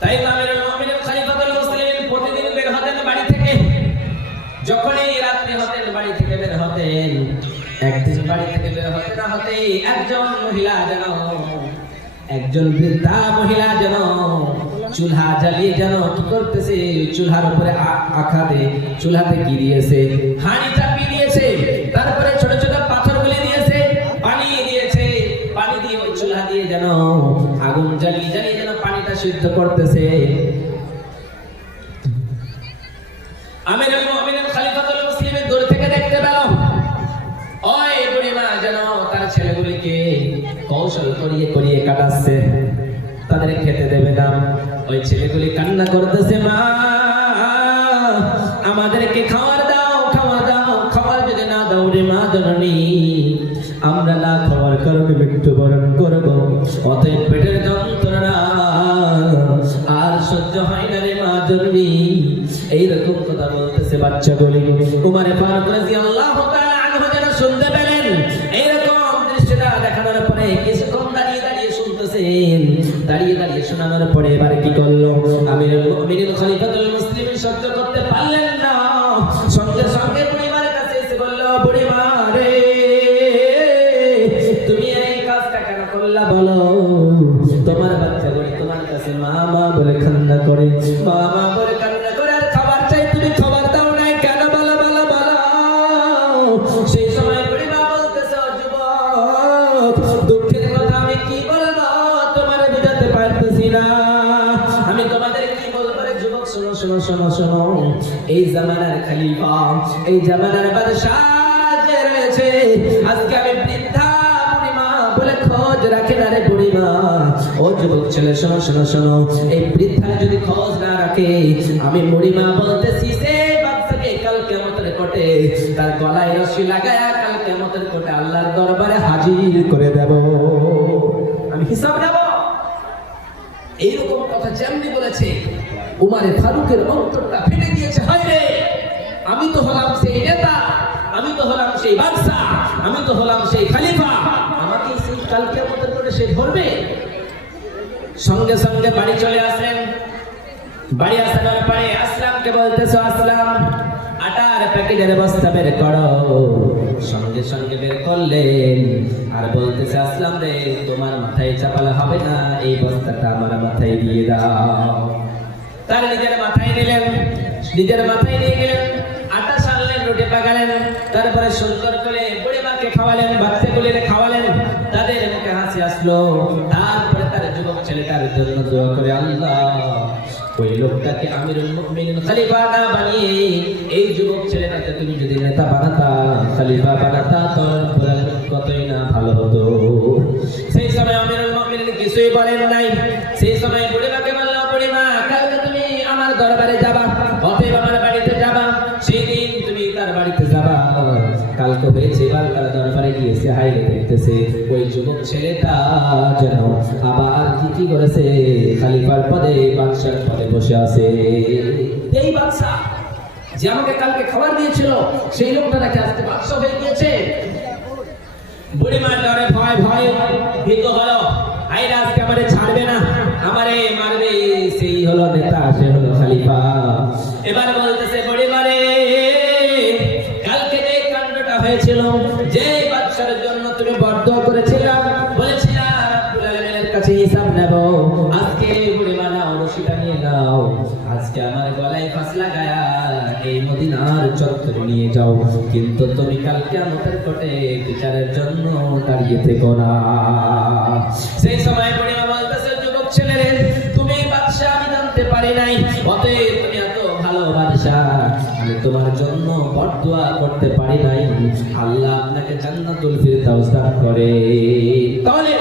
তাই তো আমিরুল মুমিনিন খলিফাতুল মুসলিমিন প্রতিদিন বের হতেন বাড়ি থেকে। যখনই রাত্রি হতেন, বাড়ি থেকে বের হতেন। একদিন বাড়ি থেকে বের হতে না হতেই একজন মহিলা যেন, একজন বৃদ্ধা মহিলা যেন চুলহা জ্বালিয়ে যেন কি করতেছে, চুলহার উপরে আ- আঘাতে, চুলহাতে কি হাঁড়ি চাপিয়ে দিয়েছে, তারপরে ছোট ছোট পাথরগুলি দিয়েছে, পানি দিয়েছে, পানি দিয়ে ওই চুলহা দিয়ে যেন আগুন জ্বালিয়ে জ্বালিয়ে সিদ্ধ করতেছে। তাদের খেতে দেবে না। ওই ছেলেগুলি কান্না করতেছে, মা, আমাদেরকে খাবার দাও খাবার দাও খাবার যদি না দাও রে মা জননী, আমরা না খাওয়ার কারণে মৃত্যুবরণ করব। অতএব পেটের যন্ত্রণা আর সহ্য হয় না রে মা জননী। এইরকম কথা বলতেছে বাচ্চাগুলি উমারে ফারুক আনহু যেন শুনতে পেলেন, এইরকম দৃশ্যটা দেখানোর পরে কিছুক্ষণ দাঁড়িয়ে দাঁড়িয়ে শুনতেছেন। দাঁড়িয়ে দাঁড়িয়ে শোনানোর পরে এবার কি করল? আমিরুল খলিফাতুল মুসলিমিন সহ্য করতে পারলেন না। সঙ্গে সঙ্গে পরিবারের কাছে এসে বলল বুড়িমা রে, তুমি এই কাজটা কেন করলা বলো? তোমার তোমার কাছে মা মা বলে কান্না করে। মা মা বলে কান্না করে, আর খাবার চাই, তুমি খাবার দাও নাই কেন? বলো বলো বলো। সেই সময় বুড়িমা বলতেছে, "ও যুবক, দুঃখের কথা আমি কি বলব? তোমার বুঝাতে পারতেছি না। আমি তোমাদের কি বলব রে যুবক? শোনো শোনো শোনো শোনো। এই জামানার খলিফা, এই জামানার বাদশাহ যে রয়েছে, আজকে আমি বৃদ্ধা বুড়িমা বলে খোঁজ রাখে না রে বুড়িমা। ও যুবক ছেলে শোনো শোনো শোনো, এই বৃদ্ধা যদি খোঁজ না রাখে, আমি বুড়িমা বলতেছি, সে বাচ্চাকে কাল কেমতের কোটে তার গলায় রশি লাগায়া কাল কেমতের কোটে আল্লাহর দরবারে হাজির করে দেব। আমি হিসাব নেব। এইরকম কথা যেমনি বলেছে, উমারে ফারুকের অন্তরটা ফেটে গিয়েছে, হায় রে! আমি তো হলাম সেই নেতা, আমি তো হলাম সেই বাদশা আমি তো হলাম সেই খলিফা। আমাকে সেই কালকে আমাদের করে সে ধরবে? সঙ্গে সঙ্গে বাড়ি চলে আসলেন বাড়ি আসার পরে আসলামকে বলতেছো, আসলাম। আটার প্যাকেটের বস্তা বের করো। সঙ্গে সঙ্গে বের করলেন। আর বলতেছে, আসলাম রে, তোমার মাথায় চাপালে হবে না, এই বস্তাটা আমার মাথায় দিয়ে দাও। তার নিজের মাথায় নিলেন, নিজের মাথায় নিয়ে গেলেন, আটা সানলেন রুটি পাকালেন, তারপরে সুন্দর করে বুড়ি মাকে খাওয়ালেন, বাচ্চাগুলির খাওয়ালেন, তাদের মুখে হাসি আসলো। ছেলেটার জন্য দোয়া করে আল্লাহ। ওই লোকটাকে আমিরুল মুমিনিন না বানিয়ে এই যুবক ছেলেটাকে তুমি যদি নেতা বানাতা, খলিফা বানাতা তো কতই না ভালো হতো। সেই সময় আমিরুল মুমিনিন কিছুই বলেন নাই। সেই সময় বুড়িমাকে বলল, বুড়িমা, কালকে তুমি আমার দরবারে যাবা, অতএব আমার বাড়িতে যাবা। সেই দিন তুমি তার বাড়িতে যাবা। কালকে হয়েছে এবার তার দরবারে গিয়েছে, হাইরে দেখতেছে ওই যুবক ছেলেটা যেন আবার কি কি করেছে, খালিফার পদে, বাদশার পদে বসে আছে। এই বাদশা, যে আমাকে কালকে খাবার দিয়েছিল, সেই লোকটা নাকি আজকে বাদশা হয়ে গিয়েছে? বুড়িমার ডরে ভয় ভয় ভীত হলো। আইরা আজকে আমারে ছাড়বে না, আমারে মারবে, সেই হলো নেতা, সে মদিনার চত্বরে নিয়ে যাও। কিন্তু তুমি কালকে আমাদের কোটে বিচারের জন্য দাঁড়িয়ে থেকো না। সেই সময় বুড়িমা বলতেছে, যুবক ছেলেরে, তুমি বাদশা আমি জানতে পারি নাই। অতএব তুমি এত ভালো বাদশা আমি তোমার জন্য বরদোয়া করতে পারি নাই। আল্লাহ আপনাকে জান্নাতুল ফিরদাউস দান করে। তাহলে